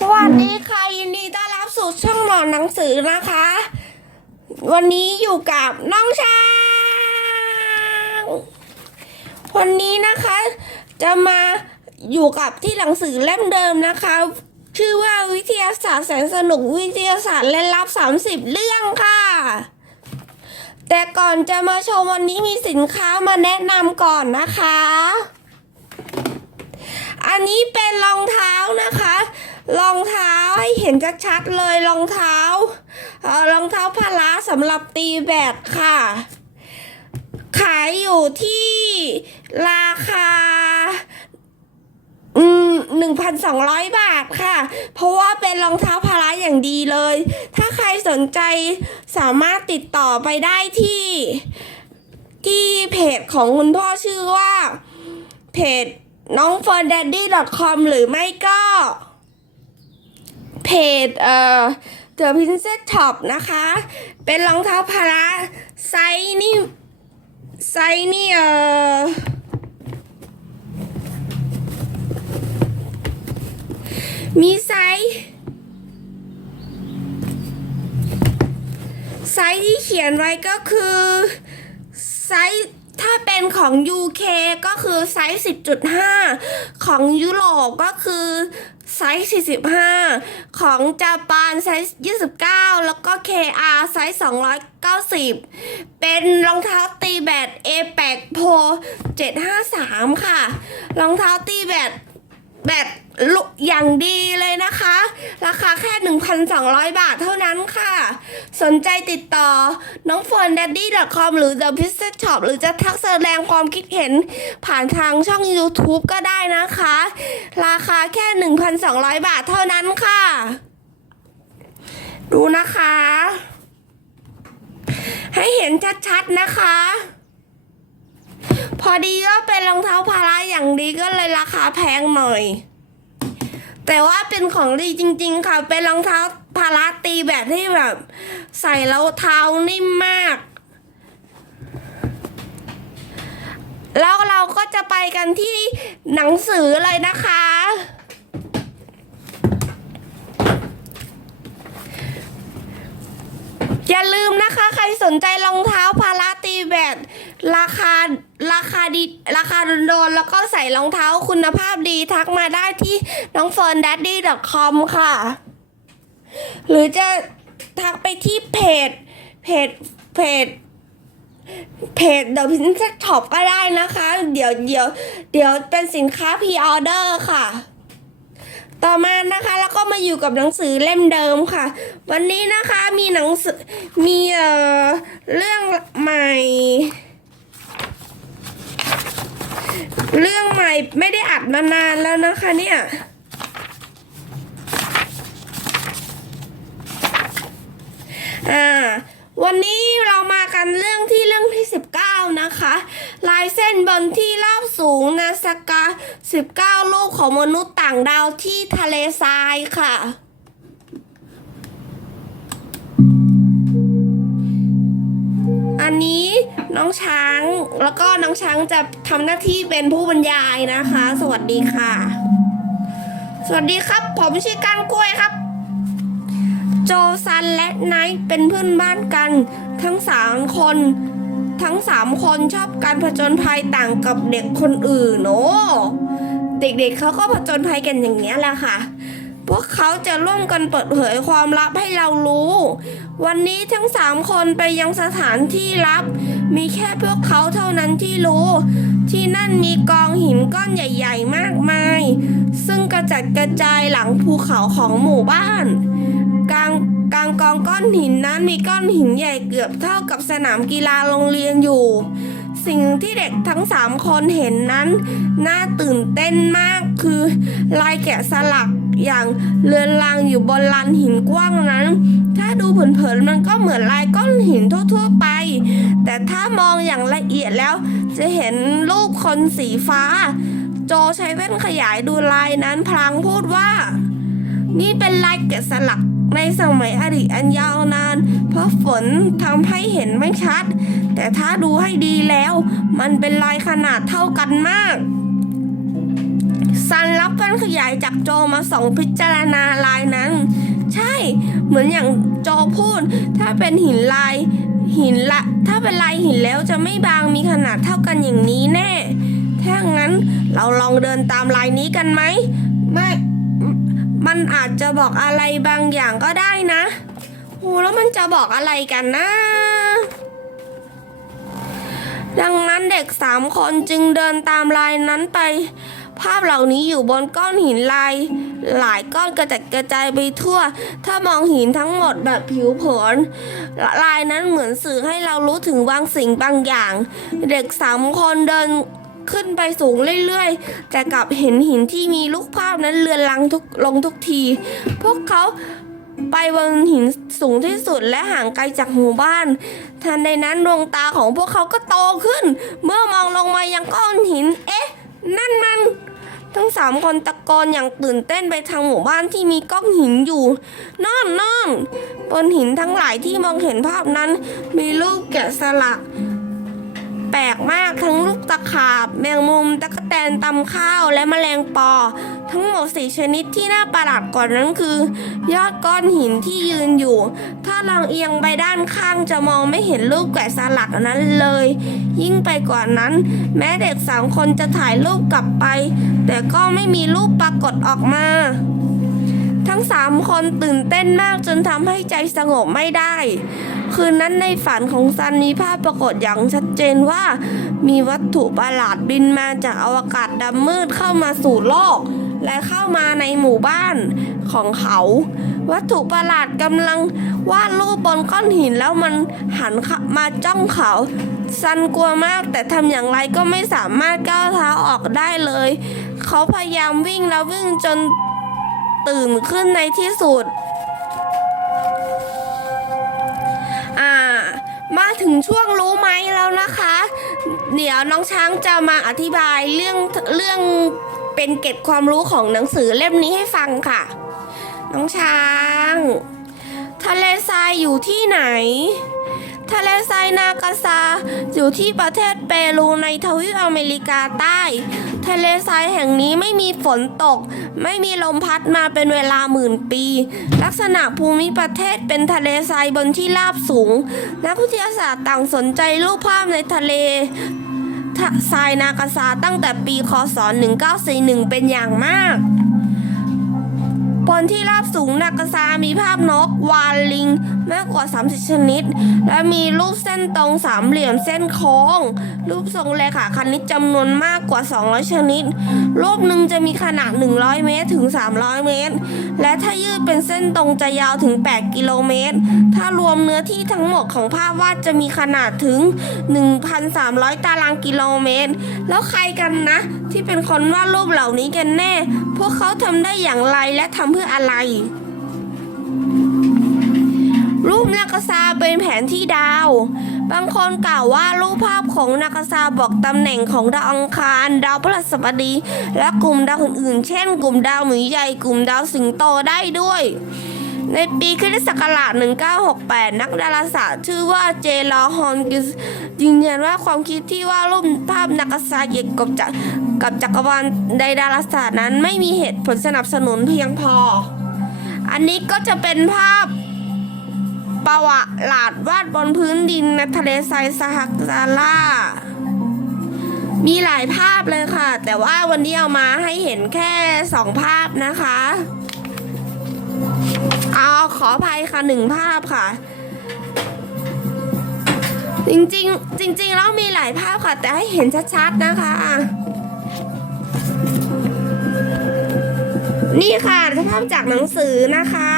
สวัสดีค่ะยินดีต้อนรับสู่ช่องหลอนหนังสือนะคะ วันนี้อยู่กับน้องช้างวันนี้นะคะ จะมาอยู่กับที่หนังสือเล่มเดิมนะคะ ชื่อว่าวิทยาศาสตร์แสนสนุกวิทยาศาสตร์เล่นลับ 30 เรื่องค่ะ แต่ก่อนจะมาชมวันนี้มีสินค้ามาแนะนำก่อนนะคะ อันนี้เป็นรองเท้านะคะ รองเท้าให้เห็นชัดๆเลยรองเท้าเอ่อรองเท้าพละสำหรับตีแบดค่ะ ขายอยู่ที่ราคาอืมหนึ่งพันสองร้อยบาทค่ะ เพราะว่าเป็นรองเท้าพละอย่างดีเลย ถ้าใครสนใจสามารถติดต่อไปได้ที่ ที่เพจของคุณพ่อชื่อว่า เพจน้อง f o r d a d d y com หรือไม่ก็ เพจเอ่อ The Princess Shop นะคะ เป็นรองเท้าพละไซส์นี่ไซส์นี่เอ่อมีไซส์ไซส์ที่เขียนไว้ก็คือไซส์ถ้าเป็นของ UK ก็คือไซส์ 10.5 ของยุโรปก็คือ ไซส์ 45 ของจาปานไซส์ 29 แล้วก็ KR ไซส์ 290 เป็นรองเท้าตีแบด APEC Pro 753 ค่ะ รองเท้าตีแบดแบด ลุอย่างดีเลยนะคะ ราคาแค่ 1,200 บาทเท่านั้นค่ะ สนใจติดต่อน้องเฟิร์น daddy com หรือ the business shop หรือจะทักแสดงความคิดเห็นผ่านทางช่อง YouTube ก็ได้นะคะ ราคาแค่ 1,200 บาทเท่านั้นค่ะ ดูนะคะ ให้เห็นชัดๆนะคะพอดีก็เป็นรองเท้าพาราอย่างดีก็เลยราคาแพงหน่อย แต่ว่าเป็นของดีจริง ๆ ค่ะ เป็นรองเท้าพาราตีแบบที่แบบ ใส่แล้วเท้านิ่มมาก แล้วเราก็จะไปกันที่หนังสือเลยนะคะ อย่าลืมนะคะ ใครสนใจรองเท้าพาราตีแบดราคาราคาดีราคาโดนๆแล้วก็ใส่รองเท้าคุณภาพดีทักมาได้ที่น้องเฟิร์นดัดดี้ .com ค่ะ หรือจะทักไปที่เพจเพจเพจเพจ The Princess Shop ก็ได้นะคะ เดี๋ยวเดี๋ยวเดี๋ยวเป็นสินค้าพ r ออเดอร์ค่ะ ต่อมานะคะแล้วก็มาอยู่กับหนังสือเล่มเดิมค่ะ วันนี้นะคะมีหนังสือมีเอ่อเรื่องใหม่ เรื่องใหม่ไม่ได้อัดมานานแล้วนะคะเนี่ยอ่า วันนี้เรามากันเรื่องที่เรื่องที่ 19 นะคะ ลายเส้นบนที่ราบสูงนาสกา 19 ลูกของมนุษย์ต่างดาวที่ทะเลทรายค่ะ อันนี้น้องช้างแล้วก็น้องช้างจะทำหน้าที่เป็นผู้บรรยายนะคะ สวัสดีค่ะ สวัสดีครับ ผมชื่อก้านกล้วยครับ โจซันและไนท์เป็นเพื่อนบ้านกัน ทั้งสามคน ทั้งสามคนชอบการผจญภัยต่างกับเด็กคนอื่นโอ้เด็กๆเขาก็ผจญภัยกันอย่างนี้ยแหละค่ะ พวกเขาจะร่วมกันเปิดเผยความลับให้เรารู้ วันนี้ทั้งสามคนไปยังสถานที่ลับ มีแค่พวกเขาเท่านั้นที่รู้ ที่นั่นมีกองหินก้อนใหญ่ ๆ มากมาย ซึ่งกระจัดกระจายหลังภูเขาของหมู่บ้าน กลางกลางกองก้อนหินนั้นมีก้อนหินใหญ่เกือบเท่ากับสนามกีฬาโรงเรียนอยู่ สิ่งที่เด็กทั้งสามคนเห็นนั้น น่าตื่นเต้นมากคือ ลายแกะสลักอย่างเลือนลางอยู่บนลานหินกว้างนั้น ถ้าดูเผินๆมันก็เหมือนลายก้อนหินทั่วๆไป แต่ถ้ามองอย่างละเอียดแล้ว จะเห็นรูปคนสีฟ้า โจใช้แว่นขยายดูลายนั้นพลางพูดว่า นี่เป็นลายแกะสลัก ในสมัยอดีตอันยาวนาน เพราะฝนทำให้เห็นไม่ชัด แต่ถ้าดูให้ดีแล้ว มันเป็นลายขนาดเท่ากันมากซันรับการขยายจากโจมาส่งพิจารณาลายนั้น ใช่เหมือนอย่างโจพูด ถ้าเป็นหินลายหินละ ถ้าเป็นลายหินแล้วจะไม่บางมีขนาดเท่ากันอย่างนี้แน่ ถ้างั้นเราลองเดินตามลายนี้กันไหม มันอาจจะบอกอะไรบางอย่างก็ได้นะโอ้แล้วมันจะบอกอะไรกันนะ ดังนั้นเด็กสามคนจึงเดินตามลายนั้นไป ภาพเหล่านี้อยู่บนก้อนหินลาย หลายก้อนกระจัดกระจายไปทั่ว ถ้ามองหินทั้งหมดแบบผิวเผินลายนั้นเหมือนสื่อให้เรารู้ถึงบางสิ่งบางอย่าง เด็กสามคนเดิน ขึ้นไปสูงเรื่อยๆ แต่กลับเห็นหินที่มีลูกภาพนั้นเลือนลังทุกลงทุกที พวกเขาไปบนหินสูงที่สุดและห่างไกลจากหมู่บ้าน ทันใดนั้นดวงตาของพวกเขาก็โตขึ้น เมื่อมองลงมายังก้อนหิน เอ๊ะ นั่นมันทั้งสามคนตะโกนอย่างตื่นเต้นไปทางหมู่บ้านที่มีก้อนหินอยู่นอนนอนบนหินทั้งหลายที่มองเห็นภาพนั้น มีรูปแกะสลัก ปลกมากทั้งลูกตะขาบ แมงมุมตะกแตนตำข้าวและแมลงปอ ทั้งหมดสี่ชนิดที่น่าประหลาดกว่านั้นคือ ยอดก้อนหินที่ยืนอยู่ ถ้าลองเอียงไปด้านข้างจะมองไม่เห็นรูปแกะสลักนั้นเลย ยิ่งไปกว่านั้น แม้เด็กสามคนจะถ่ายรูปกลับไป แต่ก็ไม่มีรูปปรากฏออกมา ทั้งคนตื่นเต้นมากจนทำให้ใจสงบไม่ได้ คืนนั้นในฝันของซันมีภาพปรากฏอย่างชัดเจนว่า มีวัตถุประหลาดบินมาจากอวกาศดำมืดเข้ามาสู่โลก และเข้ามาในหมู่บ้านของเขา วัตถุประหลาดกำลังวาดรูปบนก้อนหินแล้วมันหันมาจ้องเขาซันกลัวมากแต่ทำอย่างไรก็ไม่สามารถก้าวเท้าออกได้เลย เขาพยายามวิ่งแล้ววิ่งจน ตื่นขึ้นในที่สุด อ่า มาถึงช่วงรู้ไหมแล้วนะคะ เดี๋ยวน้องช้างจะมาอธิบายเรื่องเรื่องเป็นเกร็ดความรู้ของหนังสือเล่มนี้ให้ฟังค่ะ น้องช้าง ทะเลทรายอยู่ที่ไหน ทะเลทรายนากาซาอยู่ที่ประเทศเปรูในทวีปอเมริกาใต้ ทะเลทรายแห่งนี้ไม่มีฝนตก ไม่มีลมพัดมาเป็นเวลาหมื่นปี ลักษณะภูมิประเทศเป็นทะเลทรายบนที่ราบสูง นักวิทยาศาสตร์ต่างสนใจรูปภาพในทะเลทรายนากาซาตั้งแต่ปีคศ 1941 เป็นอย่างมาก บนที่ราบสูงนากาซามีภาพนก วาลลิง มากกว่า 30 ชนิด และมีรูปเส้นตรงสามเหลี่ยมเส้นโค้ง รูปทรงเลขาคณิตจำนวนมากกว่า 200 ชนิด รูปหนึ่งจะมีขนาด 100 เมตรถึง 300 เมตร และถ้ายืดเป็นเส้นตรงจะยาวถึง 8 กิโลเมตร ถ้ารวมเนื้อที่ทั้งหมดของภาพวาดจะมีขนาดถึง 1,300 ตารางกิโลเมตร แล้วใครกันนะ ที่เป็นคนวาดรูปเหล่านี้กันแน่ พวกเขาทำได้อย่างไรและทำเพื่ออะไร รูปนากาซาเป็นแผนที่ดาว บางคนกล่าวว่ารูปภาพของนากาซาบอกตำแหน่งของดาวอังคาร ดาวพฤหัสบดี และกลุ่มดาวอื่นๆ เช่น กลุ่มดาวหมีใหญ่ กลุ่มดาวสิงโตได้ด้วยในปีคริสตศักราช 1968 นักดาราศาสตร์ชื่อว่าเจลอฮอนกิสยืนยันว่าความคิดที่ว่ารูปภาพนากาซาเกี่ยวกับจัก กับจักรวาลในดาราศาสตร์นั้นไม่มีเหตุผลสนับสนุนเพียงพอ อันนี้ก็จะเป็นภาพประวัติหลาดวาดบนพื้นดินในทะเลทรายซาฮักซาร่า มีหลายภาพเลยค่ะ แต่ว่าวันนี้เอามาให้เห็นแค่สองภาพนะคะ เอาขออภัยค่ะหนึ่งภาพค่ะ จริงๆ จริง ๆ แล้วมีหลายภาพค่ะ แต่ให้เห็นชัด ๆ นะคะ นี่ค่ะภาพจากหนังสือนะคะ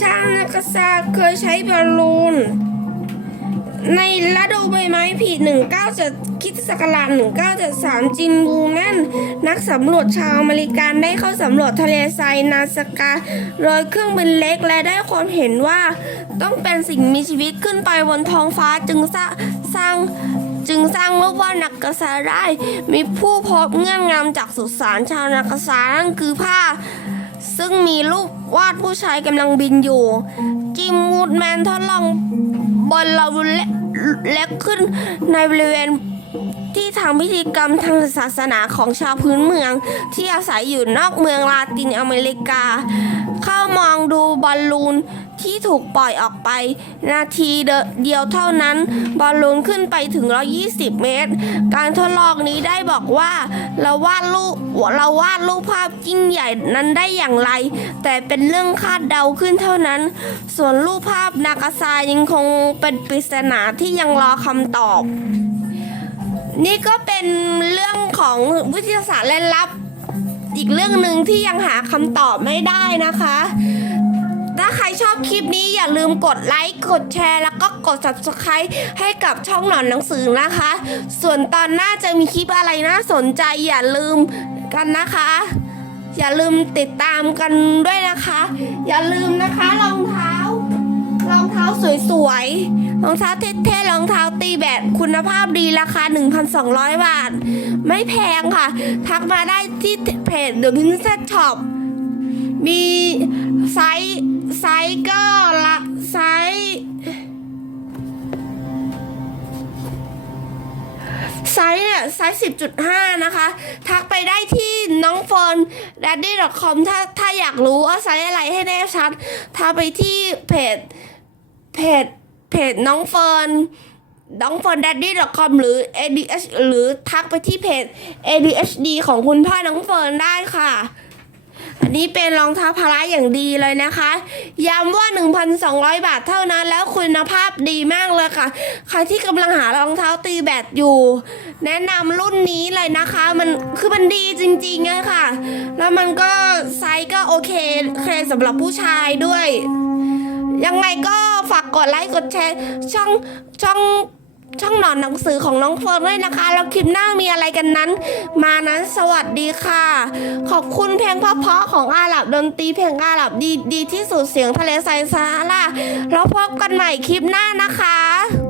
ชาวนากาซาเคยใช้บอลลูน ในฤดูใบไม้ผลิ19จะคิดศักราช1973 จินบูแมนนักสำรวจชาวอเมริกันได้เข้าสำรวจทะเลทรายนาสกาโดยเครื่องบินเล็กและได้ความเห็นว่า ต้องเป็นสิ่งมีชีวิตขึ้นไปบนท้องฟ้าจึง สร้างจึงสร้างรูปว่านักกษาได้ มีผู้พบเงื่อนงำจากสุสานชาวนักกษานั่นคือผ้า ซึ่งมีรูปวาดผู้ชายกำลังบินอยู่ จิมวูดแมนทดลองบนลาวูเลเล็กขึ้นในบริเวณที่ทำพิธีกรรมทางศาสนาของชาวพื้นเมือง ที่อาศัยอยู่นอกเมืองลาตินอเมริกา เข้ามองดูบอลลูน ที่ถูกปล่อยออกไป นาทีเดียวเท่านั้น บอลลูนขึ้นไปถึง 120 เมตร การทดลองนี้ได้บอกว่า เราวาดรูปเราวาดรูปภาพยิ่งใหญ่นั้นได้อย่างไร แต่เป็นเรื่องคาดเดาขึ้นเท่านั้น ส่วนรูปภาพนากาซายังคงเป็นปริศนาที่ยังรอคำตอบ นี่ก็เป็นเรื่องของวิทยาศาสตร์เล่นลับ อีกเรื่องหนึ่งที่ยังหาคำตอบไม่ได้นะคะ ถ้าใครชอบคลิปนี้อย่าลืมกดไลค์กดแชร์ แล้วก็กด subscribe ให้กับช่องหนอนหนังสือนะคะ ส่วนตอนหน้าจะมีคลิปอะไรน่าสนใจอย่าลืมกันนะคะ อย่าลืมติดตามกันด้วยนะคะ อย่าลืมนะคะรองเท้ารองเท้าสวยๆ รองเท้าเท่ๆ รองเท้าตีแบตคุณภาพดีราคา 1,200 บาท ไม่แพงค่ะ ทักมาได้ที่เพจ The Princess Shop มีไซส์ ไซส์ก็ละไซส์ไซส์เนี่ยไซส์สิบจุดห้านะคะ ทักไปได้ที่น้องเฟิร์น daddy com ถ้าถ้าอยากรู้ว่าไซส์อะไรให้แน่ชัดทักไปที่เพจเพจเพจน้องเฟิร์นน้องเฟิร์น daddy com หรือ ADH หรือทักไปที่เพจ ADHD ของคุณพ่อน้องเฟิร์นได้ค่ะ อันนี้เป็นรองเท้าพละอย่างดีเลยนะคะ ย้ำว่า 1,200 บาทเท่านั้น แล้วคุณภาพดีมากเลยค่ะ ใครที่กำลังหารองเท้าตีแบตอยู่ แนะนำรุ่นนี้เลยนะคะ มันคือมันดีจริงๆอะค่ะ แล้วมันก็ไซส์ก็โอเคโอเคสำหรับผู้ชายด้วย ยังไงก็ฝากกดไลค์กดแชร์ช่องช่อง ช่องหนอนหนังสือของน้องเฟิร์นด้วยนะคะ แล้วคลิปหน้ามีอะไรกันนั้น มานั้นสวัสดีค่ะ ขอบคุณเพลงเพราะๆของอาหรับดนตรีเพลงอาหรับดีดีที่สุดเสียงทะเลทรายซาฮาราแล้วพบกันใหม่คลิปหน้านะคะ